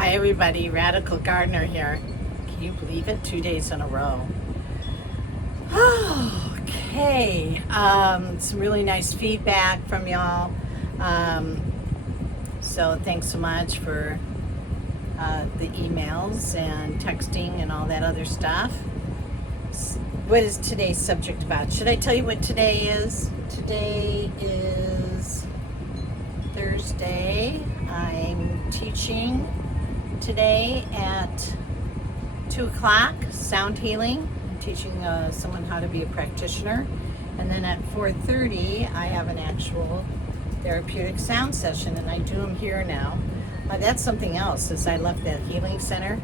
Hi everybody, Radical Gardener here. Can you believe it? 2 days in a row. Okay, some really nice feedback from y'all. So thanks so much for the emails and texting and all that other stuff. What is today's subject about? Should I tell you what today is? Today is Thursday. I'm teaching today at 2 o'clock, sound healing. I'm teaching someone how to be a practitioner. And then at 4:30, I have an actual therapeutic sound session, and I do them here now. That's something else, as I left that healing center.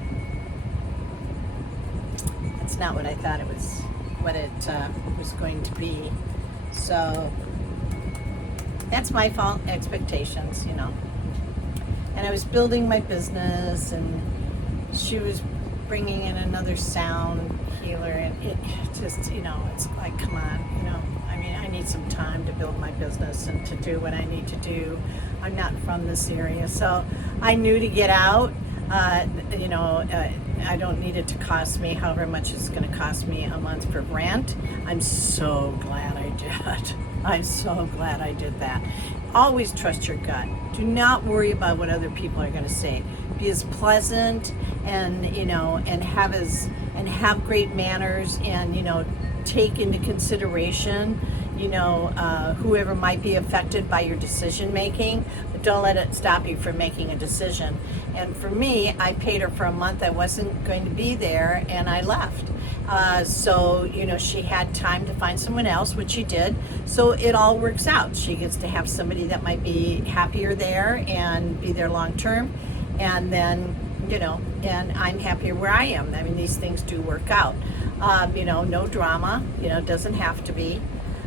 It's not what I thought it was, what it was going to be. So that's my fault, expectations, you know. And I was building my business, and she was bringing in another sound healer, and it just, you know, it's like, come on, you know, I mean, I need some time to build my business and to do what I need to do. I'm not from this area, so I knew to get out. I don't need it to cost me however much it's going to cost me a month for rent. I'm so glad I did. I'm so glad I did that. Always trust your gut. Do not worry about what other people are going to say. Be as pleasant and, you know, and have great manners, and, you know, take into consideration, you know, whoever might be affected by your decision making, but don't let it stop you from making a decision. And for me, I paid her for a month. I wasn't going to be there, and I left. So, you know, she had time to find someone else, which she did. So it all works out. She gets to have somebody that might be happier there and be there long term. And then, you know, and I'm happier where I am. I mean, these things do work out. You know, no drama, you know, doesn't have to be.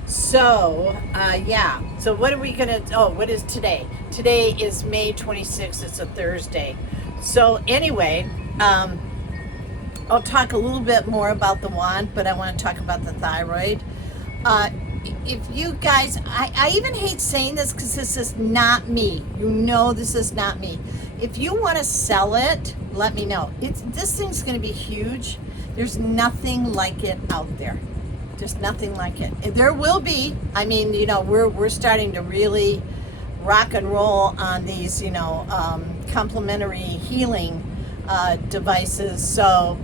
So, yeah. So what are we going to, what is today? Today is May 26th. It's a Thursday. So anyway, I'll talk a little bit more about the wand, but I want to talk about the thyroid. If you guys, I even hate saying this because this is not me. You know, this is not me. If you want to sell it, let me know. This thing's going to be huge. There's nothing like it out there. Just nothing like it. There will be. I mean, you know, we're starting to really rock and roll on these, you know, complementary healing devices. So,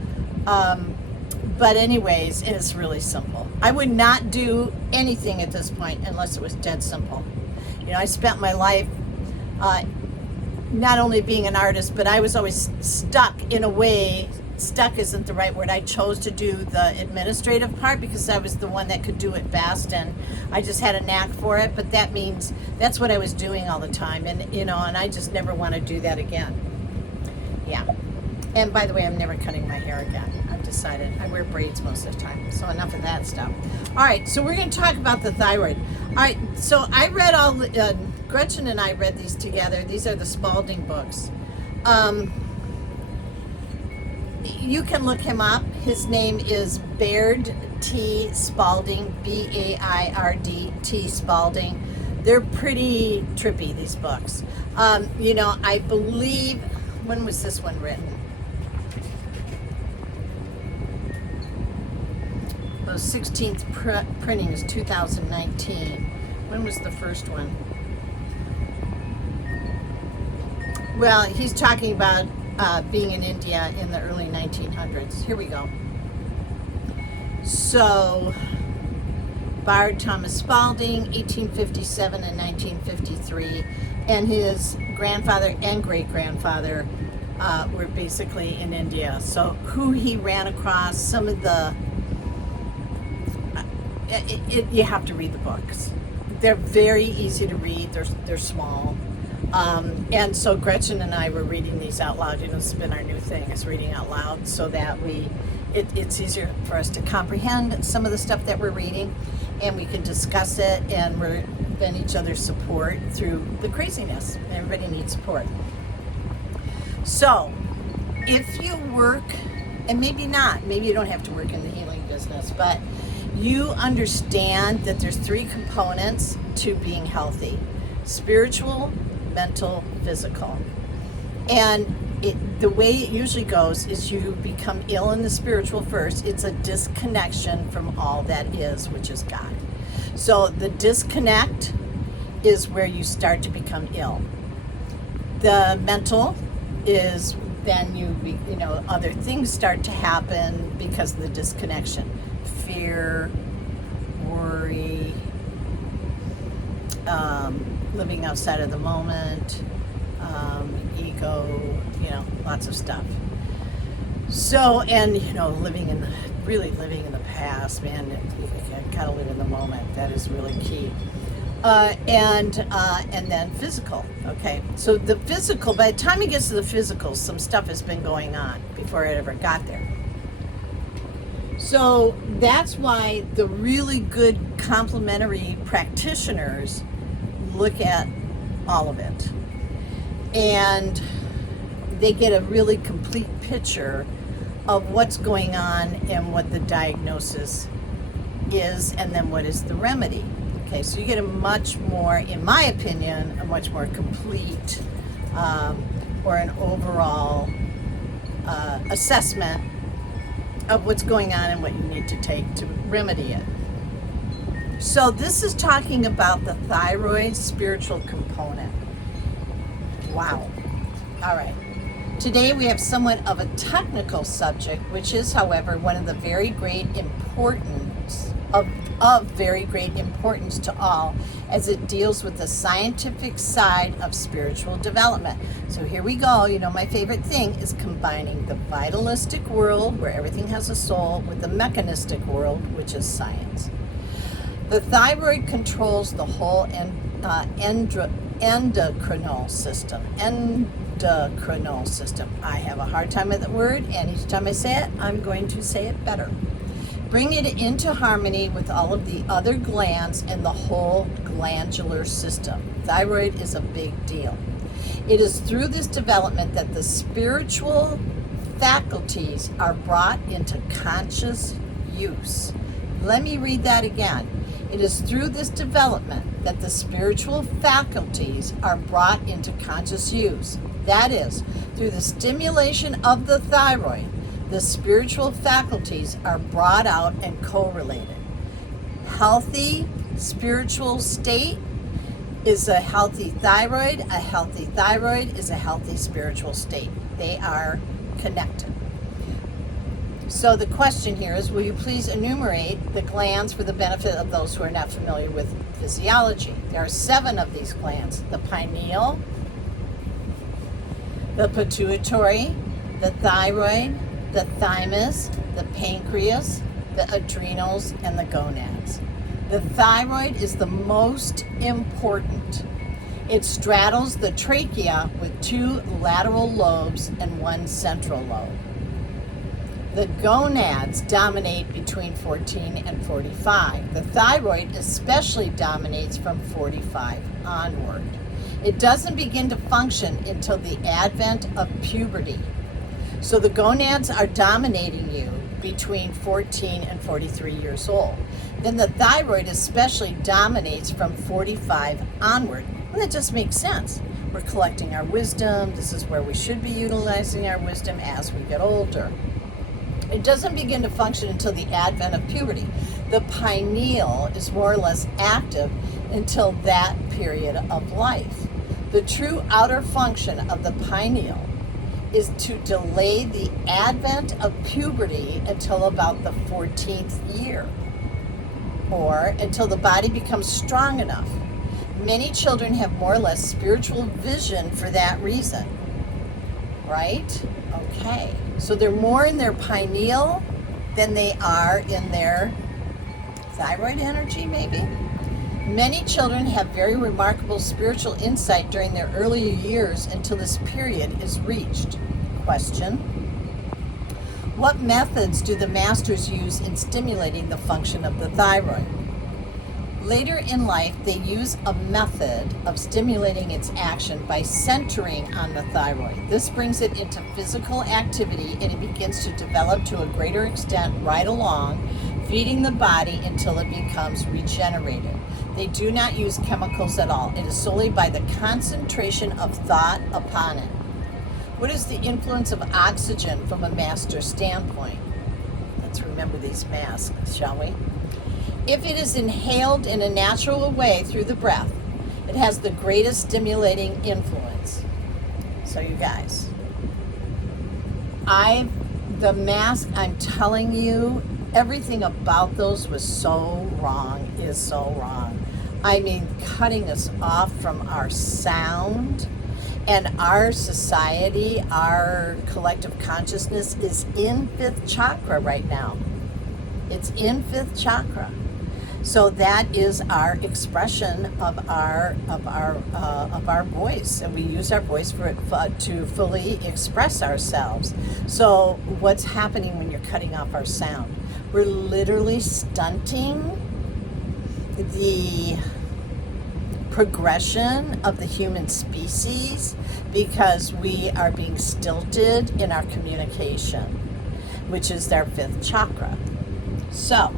but anyways, it's really simple. I would not do anything at this point unless it was dead simple. You know, I spent my life not only being an artist, but I was always stuck in a way. Stuck isn't the right word. I chose to do the administrative part because I was the one that could do it best, and I just had a knack for it. But that means that's what I was doing all the time, and you know, and I just never want to do that again. Yeah. And by the way, I'm never cutting my hair again. I've decided. I wear braids most of the time, so enough of that stuff. All right, so we're going to talk about the thyroid. All right, so I read all the, Gretchen and I read these together. These are the Spalding books. You can look him up. His name is Baird T. Spalding, Baird T. Spalding. They're pretty trippy, these books. You know, I believe, when was this one written? The 16th printing is 2019. When was the first one? Well, he's talking about being in India in the early 1900s. Here we go. So, Baird Thomas Spalding, 1857 and 1953, and his grandfather and great-grandfather were basically in India. So who he ran across, some of the, you have to read the books. They're very easy to read. They're small. And so Gretchen and I were reading these out loud. You know, it's been our new thing, is reading out loud, so that it's easier for us to comprehend some of the stuff that we're reading, and we can discuss it, and we're been each other's support through the craziness. Everybody needs support. So if you work, and maybe not, maybe you don't have to work in the healing business, but you understand that there's 3 components to being healthy: spiritual, mental, physical. And the way it usually goes is you become ill in the spiritual first. It's a disconnection from all that is, which is God. So the disconnect is where you start to become ill. The mental is then other things start to happen because of the disconnection. Fear, worry, living outside of the moment, ego, lots of stuff. So, and living in the past, man. You gotta live in the moment. That is really key. And then physical. Okay, so the physical. By the time it gets to the physical, some stuff has been going on before it ever got there. So that's why the really good complementary practitioners look at all of it, and they get a really complete picture of what's going on and what the diagnosis is, and then what is the remedy. Okay, so you get a much more, in my opinion, a much more complete or an overall assessment of what's going on and what you need to take to remedy it. So this is talking about the thyroid spiritual component. Wow. All right. Today we have somewhat of a technical subject, which is, however, one of the very great importance of very great importance to all, as it deals with the scientific side of spiritual development. So here we go. My favorite thing is combining the vitalistic world, where everything has a soul, with the mechanistic world, which is science. The thyroid controls the whole endocrinal system. Endocrinal system. I have a hard time with the word, and each time I say it, I'm going to say it better. Bring it into harmony with all of the other glands and the whole glandular system. Thyroid is a big deal. It is through this development that the spiritual faculties are brought into conscious use. Let me read that again. It is through this development that the spiritual faculties are brought into conscious use. That is, through the stimulation of the thyroid, the spiritual faculties are brought out and correlated. Healthy spiritual state is a healthy thyroid. A healthy thyroid is a healthy spiritual state. They are connected. So the question here is, will you please enumerate the glands for the benefit of those who are not familiar with physiology? There are 7 of these glands: the pineal, the pituitary, the thyroid, the thymus, the pancreas, the adrenals, and the gonads. The thyroid is the most important. It straddles the trachea with 2 lateral lobes and 1 central lobe. The gonads dominate between 14 and 45. The thyroid especially dominates from 45 onward. It doesn't begin to function until the advent of puberty. So the gonads are dominating you between 14 and 43 years old. Then the thyroid especially dominates from 45 onward. And that just makes sense. We're collecting our wisdom. This is where we should be utilizing our wisdom as we get older. It doesn't begin to function until the advent of puberty. The pineal is more or less active until that period of life. The true outer function of the pineal is to delay the advent of puberty until about the 14th year, or until the body becomes strong enough. Many children have more or less spiritual vision for that reason, right? Okay, so they're more in their pineal than they are in their thyroid energy, maybe? Many children have very remarkable spiritual insight during their earlier years until this period is reached. Question: what methods do the masters use in stimulating the function of the thyroid? Later in life, they use a method of stimulating its action by centering on the thyroid. This brings it into physical activity, and it begins to develop to a greater extent right along, feeding the body until it becomes regenerated. They do not use chemicals at all. It is solely by the concentration of thought upon it. What is the influence of oxygen from a master standpoint? Let's remember these masks, shall we? If it is inhaled in a natural way through the breath, it has the greatest stimulating influence. So you guys, the mask, I'm telling you, everything about those was so wrong, is so wrong. I mean, cutting us off from our sound, and our society, our collective consciousness is in fifth chakra right now. It's in fifth chakra. So that is our expression of our voice, and we use our voice to fully express ourselves. So what's happening when you're cutting off our sound? We're literally stunting the progression of the human species because we are being stilted in our communication, which is their fifth chakra. So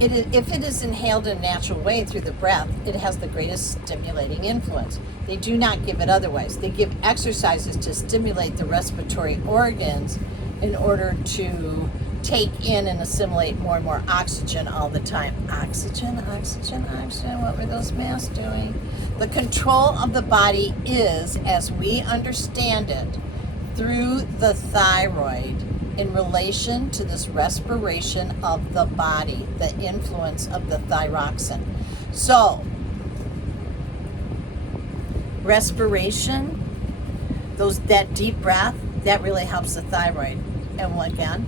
if it is inhaled in a natural way through the breath, it has the greatest stimulating influence. They do not give it otherwise. They give exercises to stimulate the respiratory organs in order to take in and assimilate more and more oxygen all the time. Oxygen, oxygen, oxygen. What were those masks doing? The control of the body is, as we understand it, through the thyroid in relation to this respiration of the body, the influence of the thyroxine. So, respiration, that deep breath, that really helps the thyroid. And again,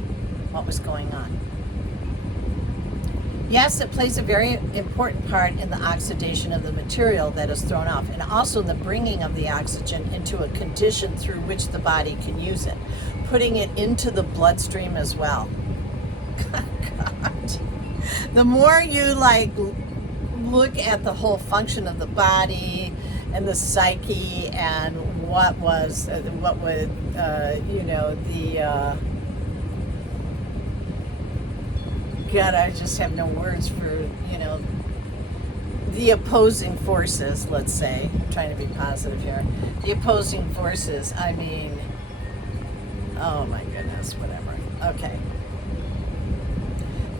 what was going on? Yes, it plays a very important part in the oxidation of the material that is thrown off, and also the bringing of the oxygen into a condition through which the body can use it, putting it into the bloodstream as well. God. The more you look at the whole function of the body and the psyche and what would God, I just have no words for, the opposing forces, let's say. I'm trying to be positive here. The opposing forces, I mean, oh my goodness, whatever. Okay.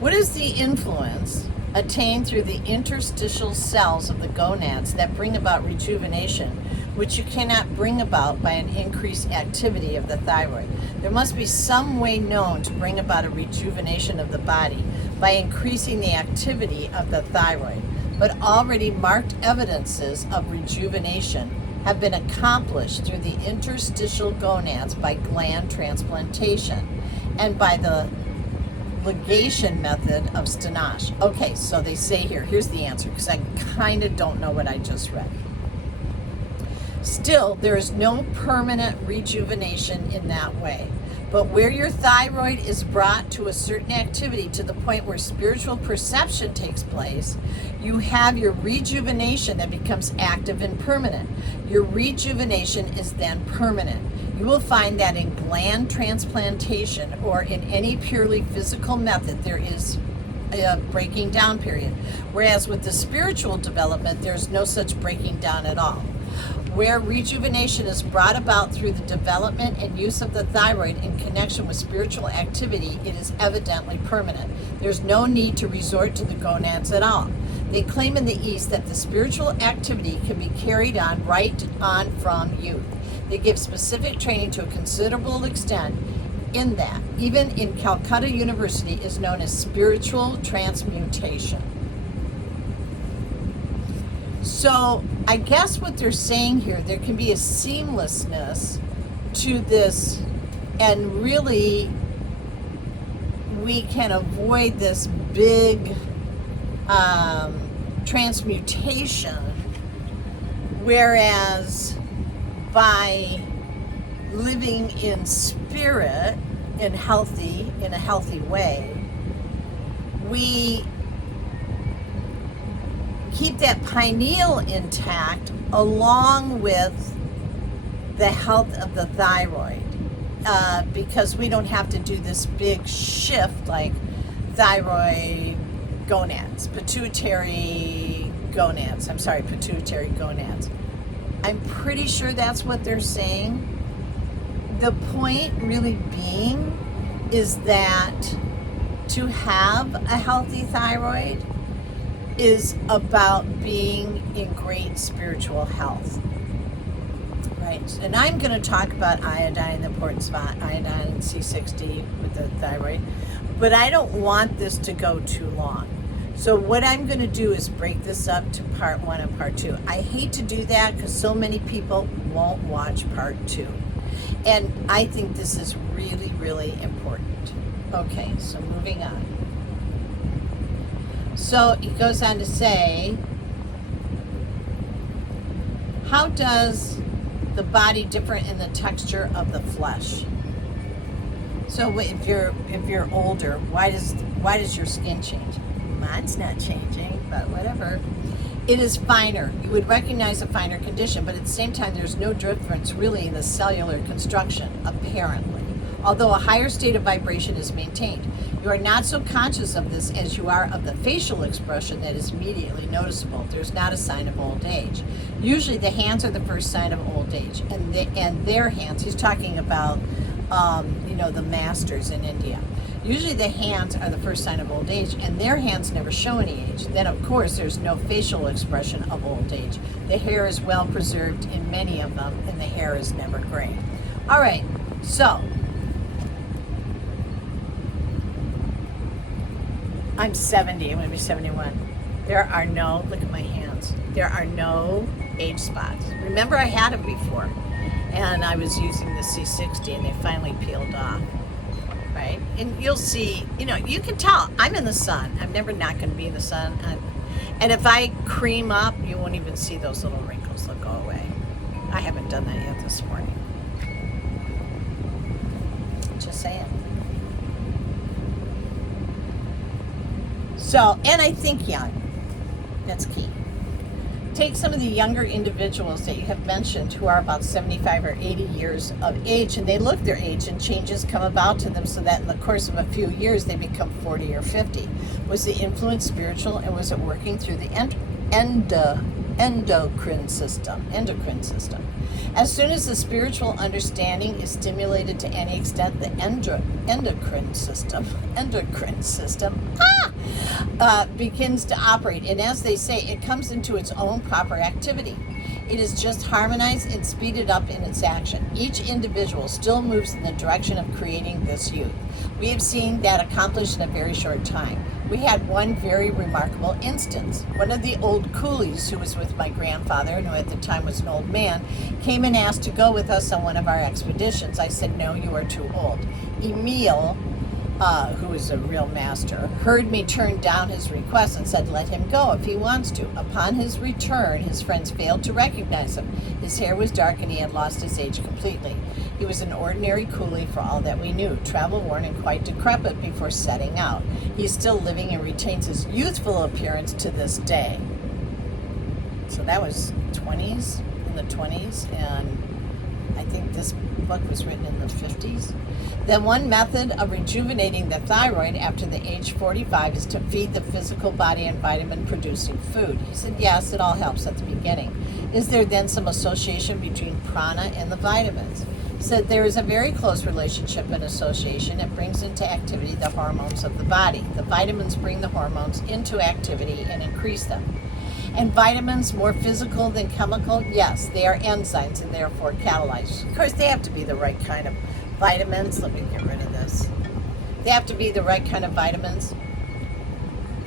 What is the influence attained through the interstitial cells of the gonads that bring about rejuvenation, which you cannot bring about by an increased activity of the thyroid? There must be some way known to bring about a rejuvenation of the body by increasing the activity of the thyroid. But already marked evidences of rejuvenation have been accomplished through the interstitial gonads by gland transplantation and by the ligation method of Stanache. Okay, so they say here's the answer, because I kind of don't know what I just read. Still, there is no permanent rejuvenation in that way. But where your thyroid is brought to a certain activity to the point where spiritual perception takes place, you have your rejuvenation that becomes active and permanent. Your rejuvenation is then permanent. You will find that in gland transplantation or in any purely physical method, there is a breaking down period. Whereas with the spiritual development, there's no such breaking down at all. Where rejuvenation is brought about through the development and use of the thyroid in connection with spiritual activity, it is evidently permanent. There's no need to resort to the gonads at all. They claim in the East that the spiritual activity can be carried on right on from youth. They give specific training to a considerable extent in that, even in Calcutta University, is known as spiritual transmutation. So I guess what they're saying here, there can be a seamlessness to this, and really we can avoid this big transmutation, whereas by living in spirit in a healthy way, we keep that pineal intact along with the health of the thyroid, because we don't have to do this big shift like thyroid gonads, pituitary gonads. I'm pretty sure that's what they're saying. The point really being is that to have a healthy thyroid is about being in great spiritual health. Right. And I'm going to talk about iodine, the importance of iodine and C60 with the thyroid, but I don't want this to go too long. So what I'm going to do is break this up to part 1 and part 2. I hate to do that because so many people won't watch part 2. And I think this is really, really important. Okay, so moving on. So he goes on to say, how does the body differ in the texture of the flesh? So if you're older, why does your skin change? Mine's not changing, but whatever. It is finer. You would recognize a finer condition, but at the same time, there's no difference really in the cellular construction, apparently. Although a higher state of vibration is maintained. You are not so conscious of this as you are of the facial expression that is immediately noticeable. There's not a sign of old age. Usually the hands are the first sign of old age, and their hands, he's talking about, the masters in India. Usually the hands are the first sign of old age, and their hands never show any age. Then, of course, there's no facial expression of old age. The hair is well preserved in many of them, and the hair is never gray. All right, so I'm 70. I'm going to be 71. Look at my hands. There are no age spots. Remember, I had it before, and I was using the C60, and they finally peeled off. Right? And you'll see, you can tell I'm in the sun. I'm never not going to be in the sun. And if I cream up, you won't even see those little wrinkles. They'll go away. I haven't done that yet this morning. Just saying. So, and I think young. That's key. Take some of the younger individuals that you have mentioned who are about 75 or 80 years of age, and they look their age, and changes come about to them so that in the course of a few years they become 40 or 50. Was the influence spiritual, and was it working through the endocrine system? As soon as the spiritual understanding is stimulated to any extent, the endocrine system begins to operate, and as they say, it comes into its own proper activity. It is just harmonized and speeded up in its action. Each individual still moves in the direction of creating this youth. We have seen that accomplished in a very short time. We had one very remarkable instance. One of the old coolies who was with my grandfather, and who at the time was an old man, came and asked to go with us on one of our expeditions. I said, no, you are too old. Emil, who is a real master, heard me turn down his request and said, let him go if he wants to. Upon his return, his friends failed to recognize him. His hair was dark and he had lost his age completely. He was an ordinary coolie for all that we knew, travel-worn and quite decrepit before setting out. He is still living and retains his youthful appearance to this day. So that was in the 20s, and I think this book was written in the 50s. Then one method of rejuvenating the thyroid after the age 45 is to feed the physical body and vitamin-producing food. He said, yes, it all helps at the beginning. Is there then some association between prana and the vitamins? He said there is a very close relationship and association. It brings into activity the hormones of the body. The vitamins bring the hormones into activity and increase them. And vitamins, more physical than chemical? Yes, they are enzymes and therefore catalyzed. Of course, they have to be the right kind of vitamins. Let me get rid of this. They have to be the right kind of vitamins,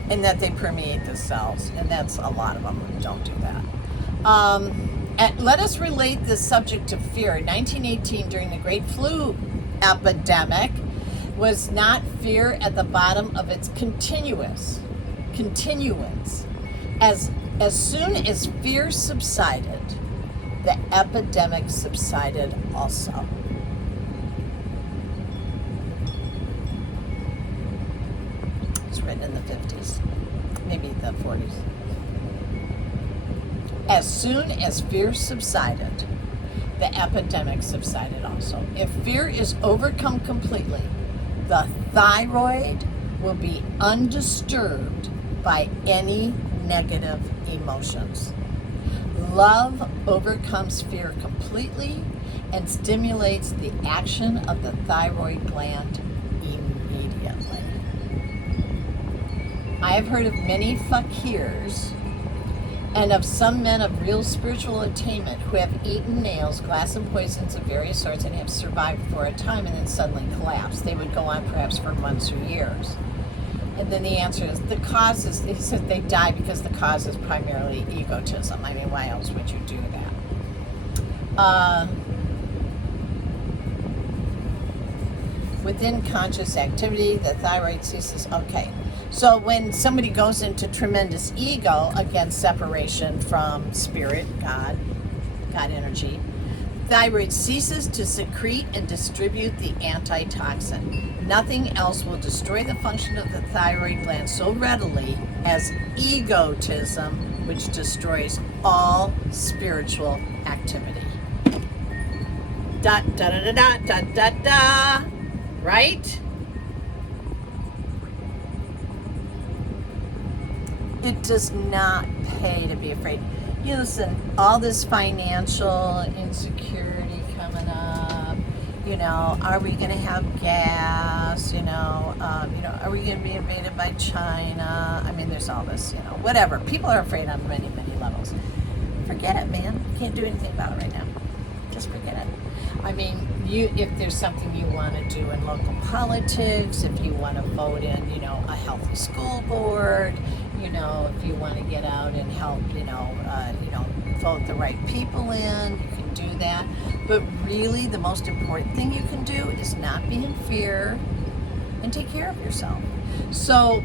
and that they permeate the cells. And that's a lot of them don't do that. And let us relate this subject to fear. In 1918, during the Great Flu Epidemic, was not fear at the bottom of its continuance? As soon as fear subsided, the epidemic subsided also. It's written in the 50s, maybe the 40s. As soon as fear subsided, the epidemic subsided also. If fear is overcome completely, the thyroid will be undisturbed by any negative emotions. Love overcomes fear completely and stimulates the action of the thyroid gland immediately. I have heard of many fakirs and of some men of real spiritual attainment who have eaten nails, glass, and poisons of various sorts and have survived for a time and then suddenly collapsed. They would go on perhaps for months or years. And then the answer is the cause is, he said they die because the cause is primarily egotism. I mean, why else would you do that? Within conscious activity, the thyroid ceases. Okay. So when somebody goes into tremendous ego against separation from spirit, God energy, thyroid ceases to secrete and distribute the antitoxin. Nothing else will destroy the function of the thyroid gland so readily as egotism, which destroys all spiritual activity. Da da da da da da da. Right? It does not pay to be afraid. You listen, all this financial insecurity coming up, are we going to have gas, are we going to be invaded by China? I mean, there's all this, whatever. People are afraid on many, many levels. Forget it, man. You can't do anything about it right now. Just forget it. I mean, if there's something you want to do in local politics, if you want to vote in, a healthy school board, if you want to get out and help, vote the right people in, you can do that. But really, the most important thing you can do is not be in fear and take care of yourself. So,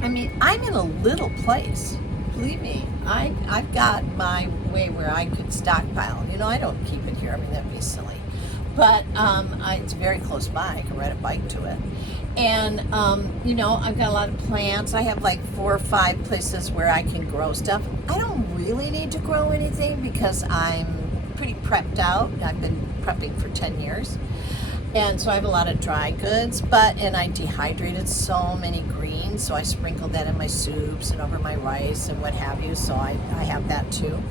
I mean, I'm in a little place. Believe me, I've got my way where I could stockpile. I don't keep it here. I mean, that'd be silly. But it's very close by. I can ride a bike to it. And, I've got a lot of plants. I have like 4 or 5 places where I can grow stuff. I don't really need to grow anything because I'm pretty prepped out. I've been prepping for 10 years. And so I have a lot of dry goods, and I dehydrated so many greens, so I sprinkled that in my soups and over my rice and what have you, so I have that too.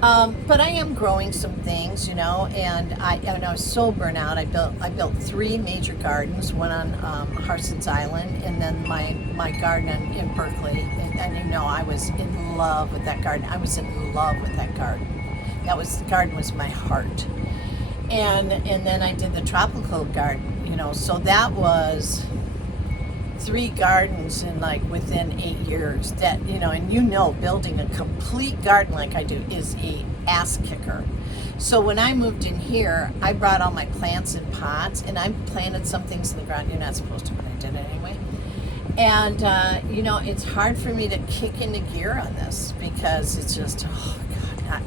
But I am growing some things, and I was so burnt out. I built 3 major gardens, one on Harson's Island, and then my garden in Berkeley. And I was in love with that garden. I was in love with that garden. The garden was my heart. And then I did the tropical garden, so that was 3 gardens in within 8 years. That and building a complete garden like I do is a ass kicker. So when I moved in here, I brought all my plants in pots and I planted some things in the ground. You're not supposed to, but I did it anyway. And it's hard for me to kick into gear on this because it's just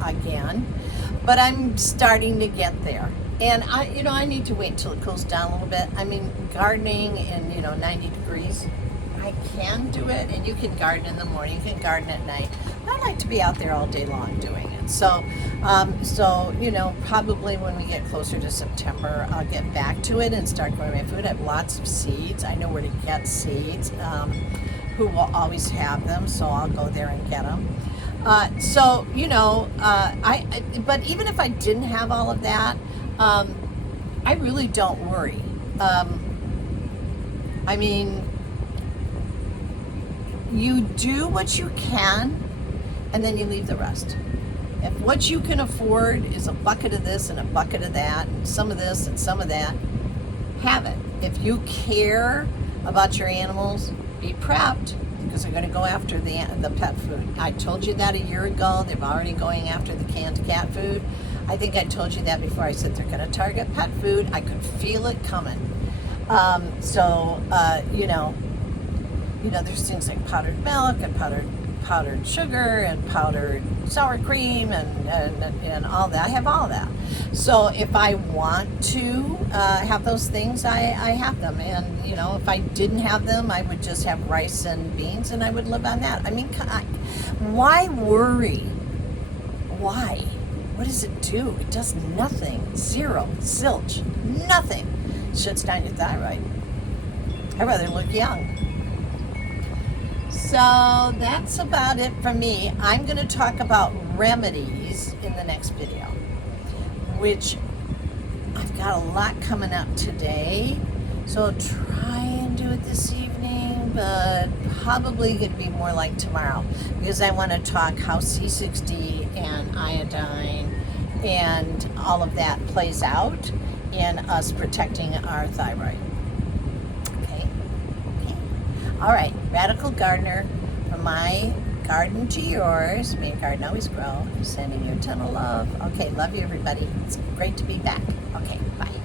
again. But I'm starting to get there. And I need to wait until it cools down a little bit. I mean, gardening in, 90 degrees, I can do it. And you can garden in the morning, you can garden at night. I like to be out there all day long doing it. So, probably when we get closer to September, I'll get back to it and start growing my food. I have lots of seeds. I know where to get seeds, who will always have them. So I'll go there and get them. But even if I didn't have all of that, I really don't worry. I mean, you do what you can, and then you leave the rest. If what you can afford is a bucket of this and a bucket of that, and some of this and some of that, have it. If you care about your animals, be prepped. Because they're going to go after the pet food. I told you that a year ago. They're already going after the canned cat food. I think I told you that before. I said they're going to target pet food. I could feel it coming. There's things like powdered milk and powdered sugar and powdered sour cream and all that. I have all that. So if I want to have those things, I have them. And, if I didn't have them, I would just have rice and beans and I would live on that. I mean, why worry? Why? What does it do? It does nothing. Zero. Zilch. Nothing. Shuts down your thyroid. I'd rather look young. So that's about it from me. I'm going to talk about remedies in the next video, which I've got a lot coming up today. So I'll try and do it this evening, but probably going to be more like tomorrow, because I want to talk how C6D and iodine and all of that plays out in us protecting our thyroid. Okay. All right, Radical Gardener, from my garden to yours, may your garden always grow. I'm sending you a ton of love. Okay, love you everybody. It's great to be back. Okay, bye.